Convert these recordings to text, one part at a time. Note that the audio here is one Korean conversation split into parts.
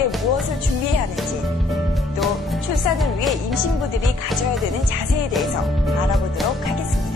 위해 무엇을 준비해야 하는지, 또 출산을 위해 임신부들이 가져야 되는 자세에 대해서 알아보도록 하겠습니다.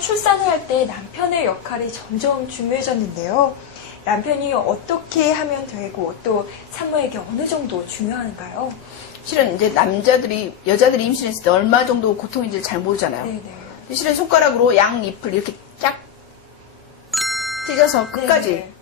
출산을 할 때 남편의 역할이 점점 중요해졌는데요. 남편이 어떻게 하면 되고 또 산모에게 어느 정도 중요한가요? 실은 이제 여자들이 임신했을 때 얼마 정도 고통인지를 잘 모르잖아요. 네네. 실은 손가락으로 양 잎을 이렇게 쫙 찢어서 끝까지 네네.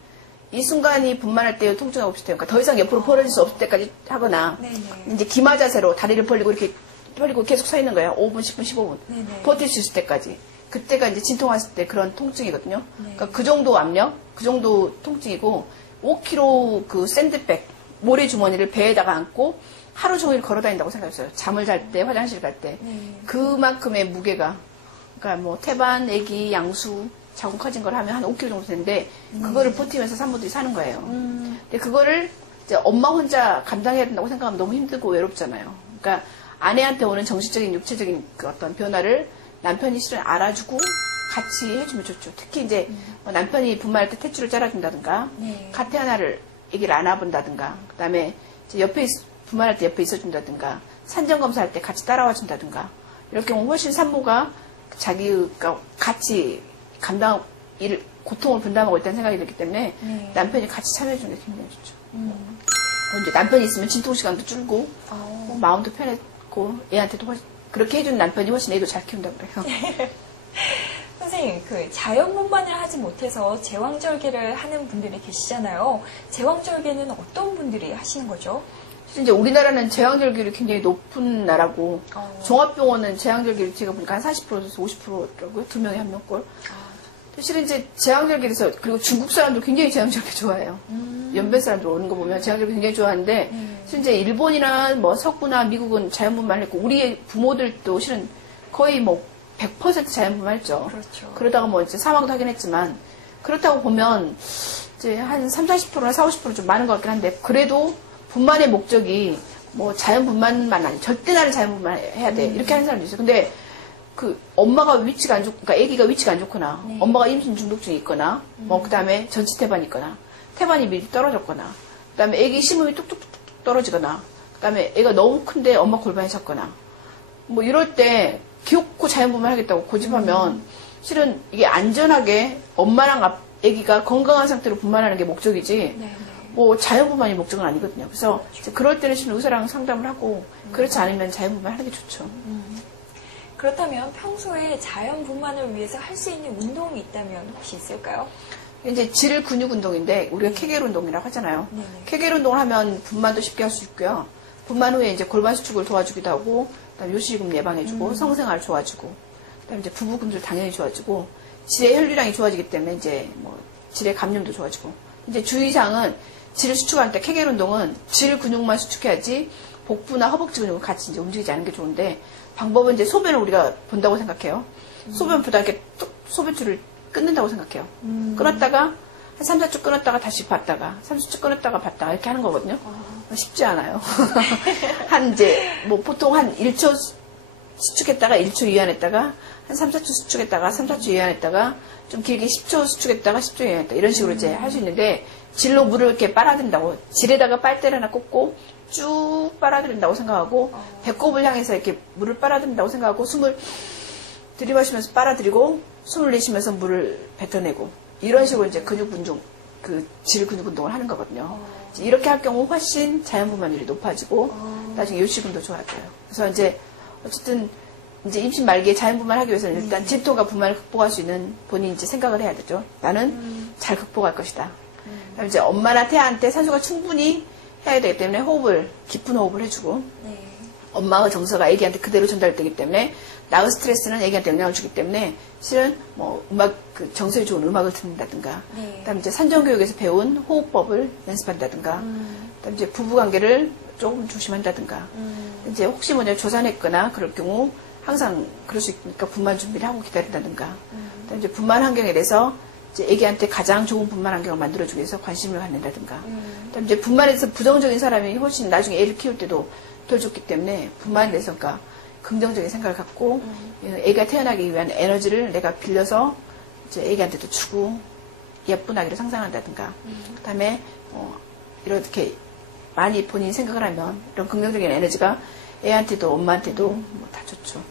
이 순간이 분만할 때 통증하고 비슷해요. 그러니까 더 이상 옆으로 벌어질 수 없을 때까지 하거나 네네. 이제 기마 자세로 다리를 벌리고 이렇게 벌리고 계속 서 있는 거예요. 5분, 10분, 15분. 네네. 버틸 수 있을 때까지. 그때가 이제 진통했을 때 그런 통증이거든요. 네. 그러니까 그 정도 압력, 그 정도 통증이고 5kg 그 샌드백, 모래 주머니를 배에다가 안고 하루 종일 걸어 다닌다고 생각했어요. 잠을 잘 때, 화장실 갈 때. 네. 그만큼의 무게가, 그러니까 뭐 태반, 애기, 양수, 자궁 커진 걸 하면 한 5kg 정도 되는데 그거를 버티면서 산모들이 사는 거예요. 근데 그거를 이제 엄마 혼자 감당해야 된다고 생각하면 너무 힘들고 외롭잖아요. 그러니까 아내한테 오는 정신적인, 육체적인 그 어떤 변화를 남편이 실은 알아주고 같이 해주면 좋죠. 특히 이제 남편이 분만할 때 탯줄을 잘라준다든가, 네. 가태 하나를 아기를 안아본다든가, 그 다음에 분만할 때 옆에 있어준다든가, 산전검사할 때 같이 따라와 준다든가, 이렇게 하면 훨씬 산모가 자기가 같이 고통을 분담하고 있다는 생각이 들기 때문에 남편이 같이 참여해주는 게 굉장히 좋죠. 이제 남편이 있으면 진통시간도 줄고, 마음도 편했고, 애한테도 훨씬 그렇게 해주는 남편이 훨씬 애도 잘 키운다고 그래요. 선생님, 자연분만을 하지 못해서 제왕절개를 하는 분들이 계시잖아요. 제왕절개는 어떤 분들이 하시는 거죠? 이제 우리나라는 제왕절개율이 굉장히 높은 나라고, 종합병원은 제왕절개율 제가 보니까 한 40%에서 50%라고요. 2명에 1명꼴. 실은 이제 제왕절개에서, 그리고 중국 사람도 굉장히 제왕절개 좋아해요. 연변 사람들 오는 거 보면 제왕절개 굉장히 좋아하는데, 실은 이제 일본이나 뭐 석구나 미국은 자연분만을 했고, 우리 부모들도 실은 거의 뭐 100% 자연분만했죠. 그렇죠. 그러다가 뭐 이제 사망도 하긴 했지만, 그렇다고 보면 이제 한 30, 40%나 40, 50% 좀 많은 것 같긴 한데, 그래도 분만의 목적이 뭐 자연분만만 아니, 절대 나를 자연분만해야 돼. 이렇게 하는 사람도 있어요. 근데 엄마가 위치가 안 좋고, 그러니까 아기가 위치가 안 좋거나, 네. 엄마가 임신 중독증이 있거나, 뭐, 그 다음에 전치 태반이 있거나, 태반이 미리 떨어졌거나, 그 다음에 아기 심음이 뚝뚝뚝 떨어지거나, 그 다음에 애가 너무 큰데 엄마 골반이 작거나, 뭐, 이럴 때 기어코 자연분만 하겠다고 고집하면, 실은 이게 안전하게 엄마랑 아기가 건강한 상태로 분만하는 게 목적이지, 네. 뭐, 자연분만이 목적은 아니거든요. 그래서 그럴 때는 실은 의사랑 상담을 하고, 그렇지 않으면 자연분만 하는 게 좋죠. 그렇다면 평소에 자연분만을 위해서 할 수 있는 운동이 있다면 혹시 있을까요? 이제 질 근육 운동인데 우리가 케겔 운동이라고 하잖아요. 네네. 케겔 운동을 하면 분만도 쉽게 할 수 있고요. 분만 후에 이제 골반 수축을 도와주기도 하고, 그다음에 요실금 예방해주고, 성생활 좋아지고, 그다음에 이제 부부금술 당연히 좋아지고, 질의 혈류량이 좋아지기 때문에 이제 뭐 질의 감염도 좋아지고. 이제 주의사항은 질을 수축할 때 케겔 운동은 질 근육만 수축해야지 복부나 허벅지 근육을 같이 이제 움직이지 않는 게 좋은데. 방법은 이제 소변을 우리가 본다고 생각해요. 소변 보다 이렇게 뚝 소변줄을 끊는다고 생각해요. 끊었다가 한 3, 4초 끊었다가 다시 봤다가 3, 4초 끊었다가 봤다가 이렇게 하는 거거든요. 쉽지 않아요. 한 이제 뭐 보통 한 1초 수축했다가 1초 이완했다가 한 3, 4초 수축했다가 3, 4초 이완했다가 좀 길게 10초 수축했다가 10초 이완했다 이런 식으로 이제 할 수 있는데 질로 물을 이렇게 빨아들인다고 질에다가 빨대를 하나 꽂고 쭉 빨아들인다고 생각하고 배꼽을 향해서 이렇게 물을 빨아들인다고 생각하고 숨을 들이마시면서 빨아들이고 숨을 내쉬면서 물을 뱉어내고 이런 식으로 이제 근육 운동, 질 근육 운동을 하는 거거든요. 이렇게 할 경우 훨씬 자연분만율이 높아지고 나중에 요실금도 좋아져요. 그래서 이제 어쨌든 이제 임신 말기에 자연분만 하기 위해서는 일단 진통과 분만을 극복할 수 있는 본인이 이제 생각을 해야 되죠. 나는 잘 극복할 것이다. 그다음에 이제 엄마나 태아한테 산소가 충분히 해야 되기 때문에 깊은 호흡을 해주고. 네. 엄마의 정서가 애기한테 그대로 전달되기 때문에 나의 스트레스는 애기한테 영향을 주기 때문에 실은 뭐 음악 그 정서에 좋은 음악을 듣는다든가 네. 그다음에 이제 산정교육에서 배운 호흡법을 연습한다든가 그다음에 이제 부부관계를 조금 조심한다든가 이제 혹시 뭐냐 조산했거나 그럴 경우 항상 그럴 수 있으니까 분만 준비를 하고 기다린다든가 그다음에 이제 분만 환경에 대해서 이제 애기한테 가장 좋은 분만 환경을 만들어주기 위해서 관심을 갖는다든가 그다음에 이제 분만에 대해서 부정적인 사람이 훨씬 나중에 애를 키울 때도 덜 좋기 때문에 분만에 대해서 그러니까 긍정적인 생각을 갖고 애가 태어나기 위한 에너지를 내가 빌려서 이제 애기한테도 주고 예쁜 아기를 상상한다든가 그다음에 이렇게 많이 본인이 생각을 하면 이런 긍정적인 에너지가 애한테도 엄마한테도 뭐 다 좋죠.